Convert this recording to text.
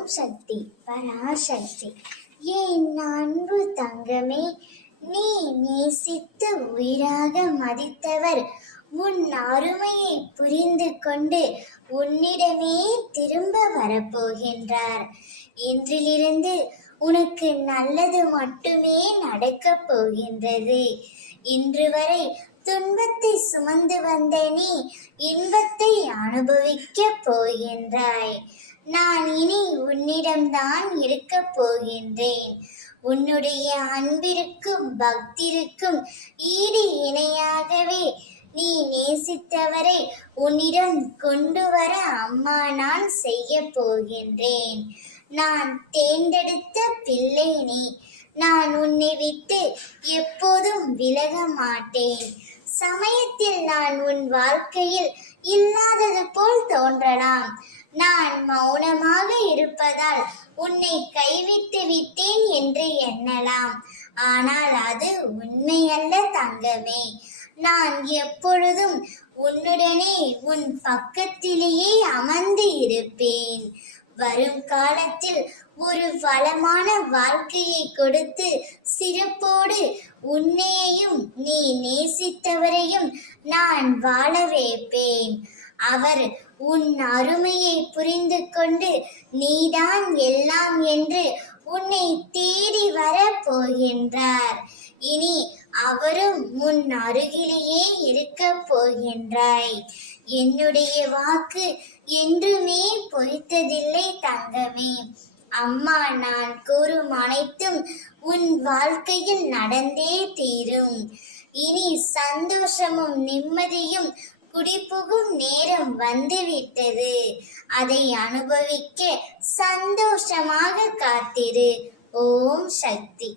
ஓம் சக்தி பராசக்தி. என் அன்பு தங்கமே, நீ நேசித்து உயிராக மதித்தவர் உன் அருமையை புரிந்து கொண்டு உன்னிடமே திரும்ப வரப்போகின்றார். இன்றிலிருந்து உனக்கு நல்லது மட்டுமே நடக்கப் போகின்றது. இன்று வரை துன்பத்தை சுமந்து வந்த நீ இன்பத்தை அனுபவிக்கப் போகின்றாய். நான் இனி உன்னிடம்தான் இருக்கப் போகின்றேன். உன்னுடைய அன்பிற்கும் பக்திற்கும் ஈடு இணையாகவே நீ நேசித்தவரை உன்னிடம் கொண்டு வர அம்மா நான் செய்ய போகின்றேன். நான் தேர்ந்தெடுத்த பிள்ளை நீ. நான் உன்னை விட்டு எப்போதும் விலக மாட்டேன். சமயத்தில் நான் உன் வாழ்க்கையில் இல்லாதது போல் தோன்றலாம். நான் மௌனமாக இருப்பதால் உன்னை கைவிட்டு விட்டேன் என்று எண்ணலாம். ஆனால் அது உண்மையல்ல தங்கமே. நான் எப்பொழுதும் உன்னுடனே உன் பக்கத்திலேயே அமர்ந்து இருப்பேன். வரும் காலத்தில் ஒரு வளமான வாழ்க்கையை கொடுத்து சிறப்போடு உன்னையையும் நீ நேசித்தவரையும் நான் வாழ வைப்பேன். அவர் உன் அருமையை புரிந்து கொண்டு நீதான் எல்லாம் என்று உன்னை தேடி வர போகின்றார். இனி அவரும் உன் அருகிலேயே இருக்க போகின்றாய். என்னுடைய வாக்கு என்றுமே பொய்த்ததில்லை தங்கமே. அம்மா நான் கூறும் அனைத்தும் உன் வாழ்க்கையில் நடந்தே தீரும். இனி சந்தோஷமும் நிம்மதியும் குடிபுகும் நேரம் வந்துவிட்டது. அதை அனுபவிக்க சந்தோஷமாக காத்திரு. ஓம் சக்தி.